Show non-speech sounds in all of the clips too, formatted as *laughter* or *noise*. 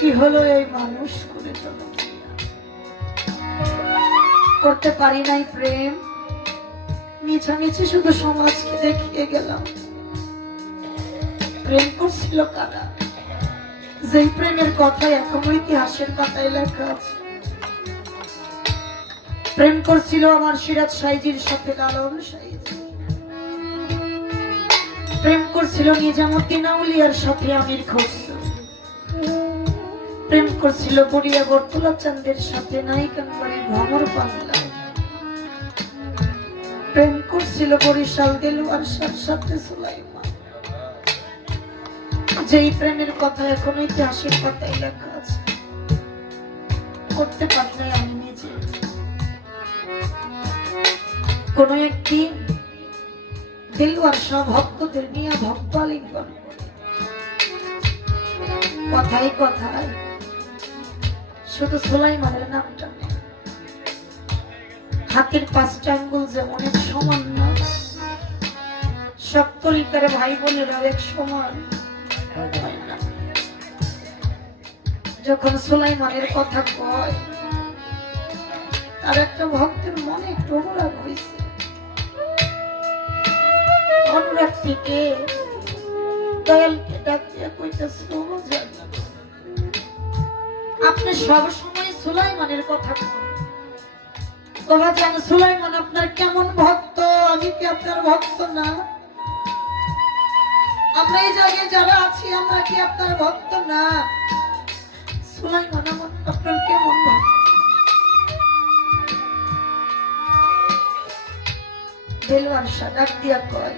কি হলো এই মানুষ করে চলো? করতে পারি নাই প্রেম। মিছামিছি শুধু সমাজকে দেখিয়ে গেলাম। প্রেম করছিল কারা? যেই প্রেমের কথা এখনও ইতিহাসের পাতায় লেখা আছে। প্রেম করছিল আমার সিরাজ সাইজির সাথে লালন সাইজি। প্রেম করছিল নিজামুদ্দিন আউলিয়ার সাথে আমির খসরু প্রেম করছিল বড়িয়া বর্তুলা চান্দের সাথে নায়িকান বাড়ির ভ্রমর বাংলা প্রেম করছিল বরিশাল, দেলুয়ার সাথে সুলাইমান। যেই প্রেমের কথা এখন ইতিহাসের পাতায় লেখা আছে, করতে পারি নাই আমি নিজে। কোন একটি দেলুয়ার সব ভক্তদের নিয়ে ভক্ত আলিঙ্গন করে। কথায় কথায় শুধু সুলাইমানের নামটা। হাতের পাঁচটা আঙ্গুল সমান না ভাই বোনেরাও এক সমান। যখন সুলাইমানের কথা কয় তার একটা ভক্তের মনে একটু হয়েছে। অনুরাগ থেকে দয়ালকে ডাক দিয়া কইতেছে "ও বাজান, আপনি সব সময় সুলাইমানের কথা সুলাইমান আপনার কেমন ভক্ত? আমি কি আপনার ভক্ত না? আমরা এই জায়গায় যারা আছি, আমরা কি আপনার ভক্ত না? সুলাইমান আপনার কেমন ভক্ত? শাহ ডাক দিয়া কয়,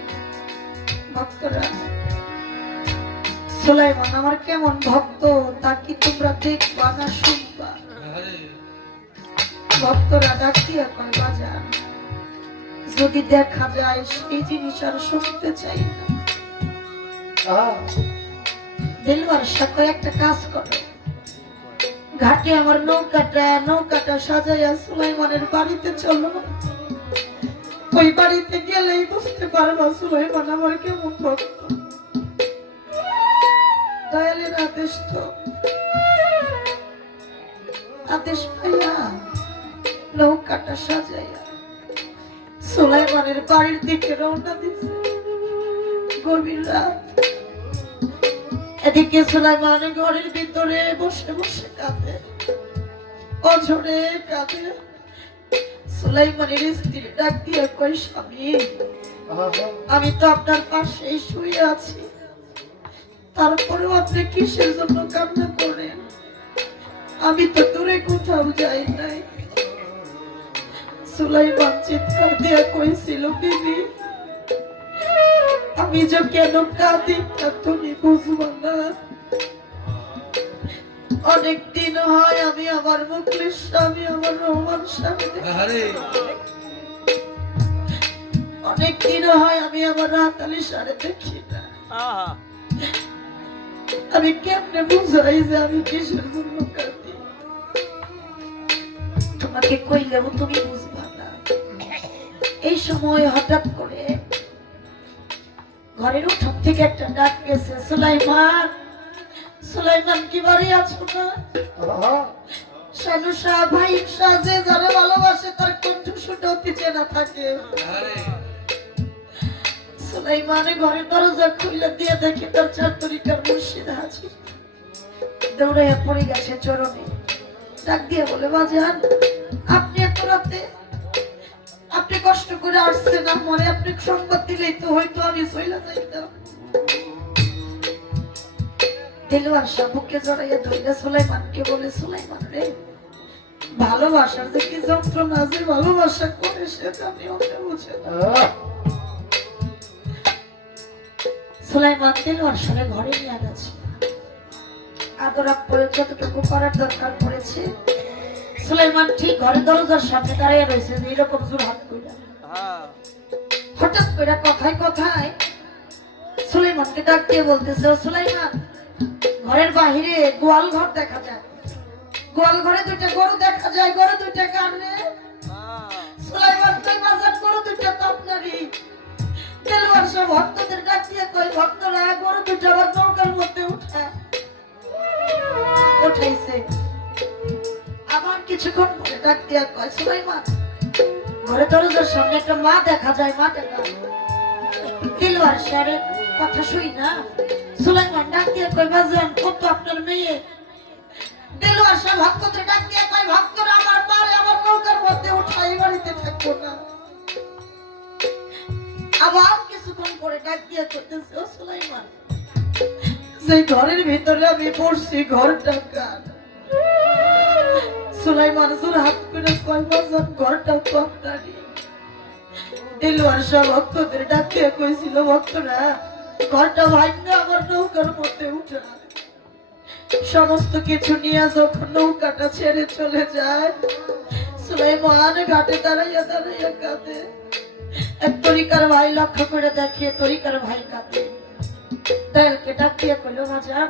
ভক্তরা সুলাইমান, আমার কেমন ভক্ত, তা কি তোমরা দেখবা না শুনবা? ভক্তরা ডাক দিয়া কয় বাজার যদি দেখা যায় সেই জিনিস আর শুনতে চাই দিলবার সাথে একটা কাজ করো। ঘাটে আমার নৌকাটা নৌকাটা সাজাইয়া সুলাইমানের বাড়িতে চলো। ওই বাড়িতে গেলেই বুঝতে পারবা সুলাইমান আমার কেমন ভক্ত। দয়ালের আদেশ তো। আদেশ পাইয়া নৌকাটা সাজাইয়া সুলাইমানের বাড়ির দিকে রওনা দিছে। গভীর রাত। এদিকে সুলাইমান ঘরের ভিতরে বসে বসে কাঁদে। অঝরে কাঁদে। সুলাইমানের স্ত্রী ডাক দিয়ে কই স্বামী আমি তো আপনার পাশেই শুয়ে আছি। তারপরেও আপনি কিসের জন্য কান্না করেন? আমি তো দূরে কোথাও যাই নাই। সুলাইমান চিৎকার দিয়ে কইছিল আমি যে কেন কাঁদি তা তুমি বুঝব না। অনেক দিন হয় আমি আমার মুখলিস স্বামী আমার রহমান স্বামী অনেক দিন হয় আমি আমার রাতালি সারে দেখি না। আমি কেমনে বুঝাই যে আমি কিসের জন্য কাঁদি? তোমাকে কইলেও তুমি বুঝবা না। এই সময় হঠাৎ করে ঘরের উঠোন থেকে একটা ডাক গেছে সুলাইমান সুলাইমান কি বাড়ি আছো না? শানু শাহ ভাই যে যারা ভালোবাসে তার কণ্ঠ শুনে অতি চেনা থাকে। সুলাইমানে ঘরের দরজা খুলে দিয়ে দেখে তার চার মুর্শিদ হাজির দৌড়াইয়া পড়ে গেছে চরণে। ডাক দিয়ে বলে, বাজান, আপনি এত রাতে আপনি কষ্ট করে আসছেন মনে আপনি সংবাদ দিলেই তো হয়তো আমি চলে যাইতাম। দেলোয়ার শাহ বুকে জড়াইয়া ধইলা সুলাইমানকে বলে, সুলাইমান রে, ভালোবাসার যে কি যন্ত্রণা যে ভালোবাসা করে সেটা আমি ওকে বুঝে না। সুলাইমান দেলোয়ার শাহের ঘরে নিয়ে গেছে আদর আপ্যায়ন যতটুকু করার দরকার পড়েছে। সুলাইমান ঠিক ঘরের দরজার সামনে দাঁড়িয়ে রয়েছে যে এরকম জোর হাত কইরা হঠাৎ করে কথায় কথায় সুলাইমানকে ডাক দিয়ে বলতেছে "ও সুলাইমান ঘরের বাহিরে গোয়াল ঘর দেখা যায়। গোয়াল ঘরে দুইটা গরু দেখা যায় গরু দুইটা কানে সুলাইমান কই বাজার গরু দুইটা তো আপনারই। সব ভক্তদের দিয়ে কই ভক্তরা গরু দুইটা আবার নৌকার মধ্যে উঠা। উঠাইছে আবার কিছুক্ষণ পরে ডাক দিয়া কয়, সুলাইমান, ঘরে দরজার সামনে একটা মা দেখা যায়, মা দেখা দিলওয়ার শেয়ারের কথা শুই না। সুলাইমান ডাক দিয়া কয়, বাজান কত আপনার মেয়ে। দিলওয়ার সাহেব ভক্তদের ডাক দিয়া কয়, ভক্তরা আমার মারে আমার নৌকার মধ্যে উঠাই বাড়িতে থাকব না। আবার সেই *laughs* ঘরের ভিতরে আমি পড়ছি হাত করে ঘরটা ভক্তদের কইছিল, ভক্তরা, ঘরটা আমার নৌকার মধ্যে উঠে সমস্ত কিছু নিয়ে যখন নৌকাটা ছেড়ে চলে যায়, সুলাইমান ঘাটে দাঁড়াইয়া দাঁড়াইয়া কাঁদে। তরিকার ভাই লক্ষ্য করে দেখে তরিকার ভাই কাঁদে তাইলকে ডাক কইল বাজার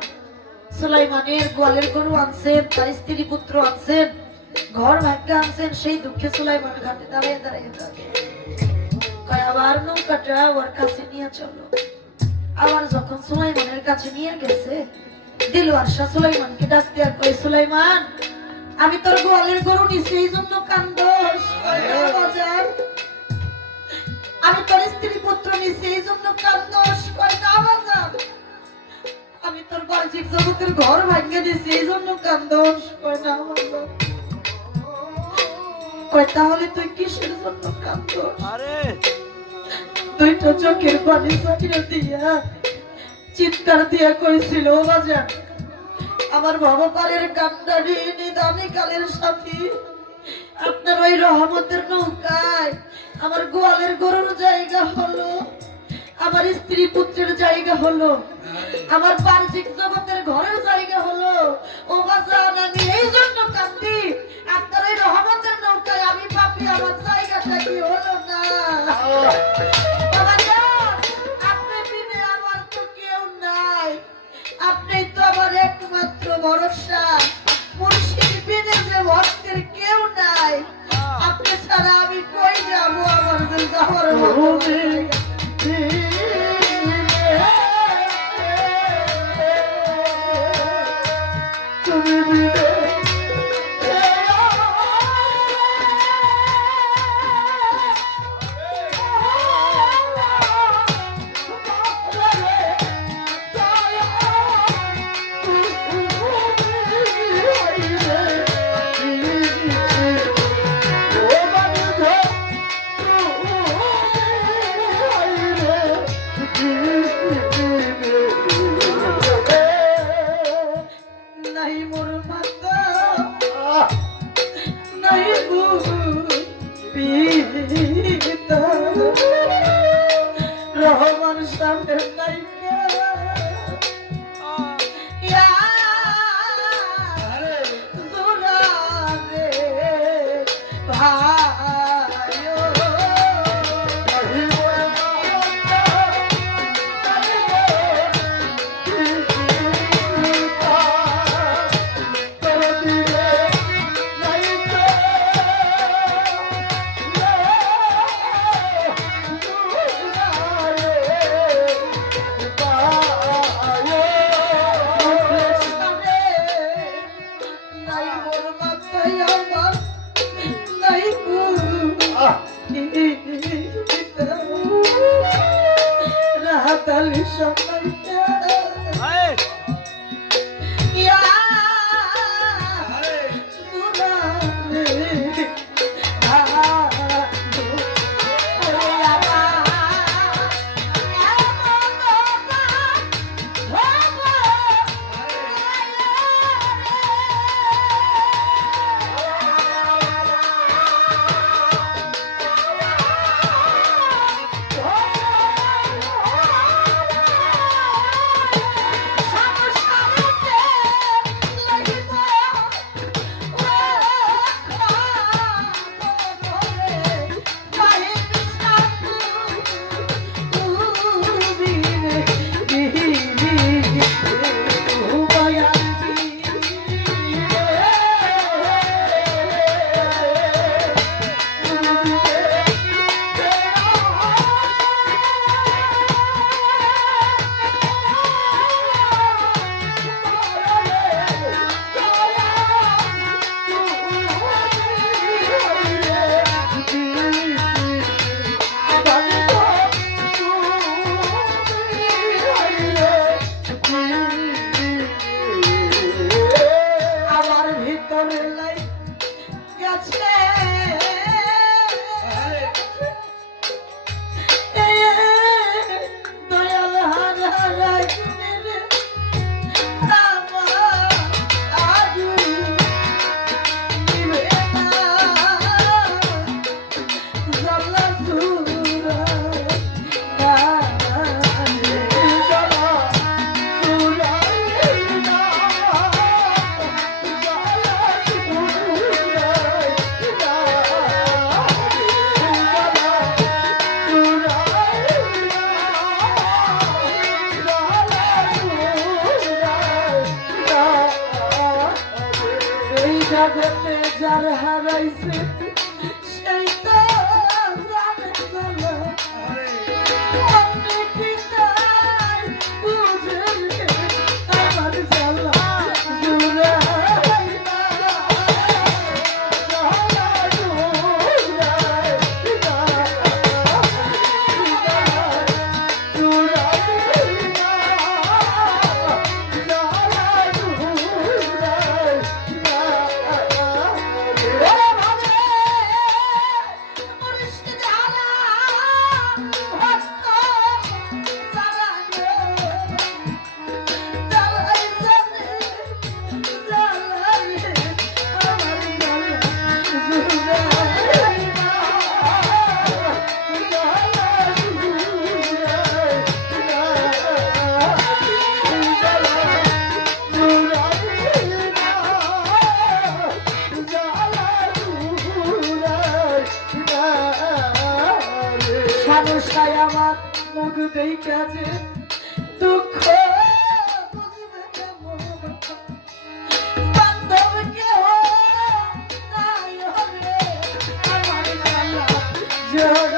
সুলাইমানের গোয়ালের গরু আনছেন তার স্ত্রী পুত্র আনছেন ঘর ভাগ্য আনছেন সেই দুঃখে সুলাইমান ঘাটে দাঁড়িয়ে দাঁড়িয়ে থাকে। কয় আবার নৌকাটা ওর কাছে নিয়ে চলো। আবার যখন সুলাইমানের কাছে নিয়ে গেছে দিলওয়ার শাহ সুলাইমানকে ডাক দিয়া কয় সুলাইমান আমি তোর গোয়ালের গরু নিছি এই জন্য কান্দোস। বাজার আমি তোর স্ত্রী পুত্র নিছি এই জন্য না বাজার আমি তোর বাহ্যিক জগতের ঘর ভাঙে দিছি এই জন্য না বাজার কয় তাহলে তুই কিসের জন্য আরে। চোখের পানি দিয়া চিৎকার দিয়া কইছিল "ও বাজান আমার ভগবানের কান্দারি নিদানি কালের সাথী আপনার ওই রহমতের নৌকায় আমার গোয়ালের গরুর জায়গা হলো, আমার স্ত্রী পুত্রের জায়গা হলো, আমার বাহ্যিক জগতের ঘরের জায়গা হলো। ও বাজান আমি এই জন্য কান্দি, আপনার ওই রহমতের নৌকায় আমি পাপি, আমার জায়গাটা কি হলো না? আপনি তো আমার একমাত্র ভরসা। মুর্শিদ বিনে যে ভক্তের কেউ নাই। আপনি ছাড়া আমি কই যাব আমার যাওয়ার মতো জায়গা। নাই মোর Shut up. জগতে যার হারাইছে। Yeah.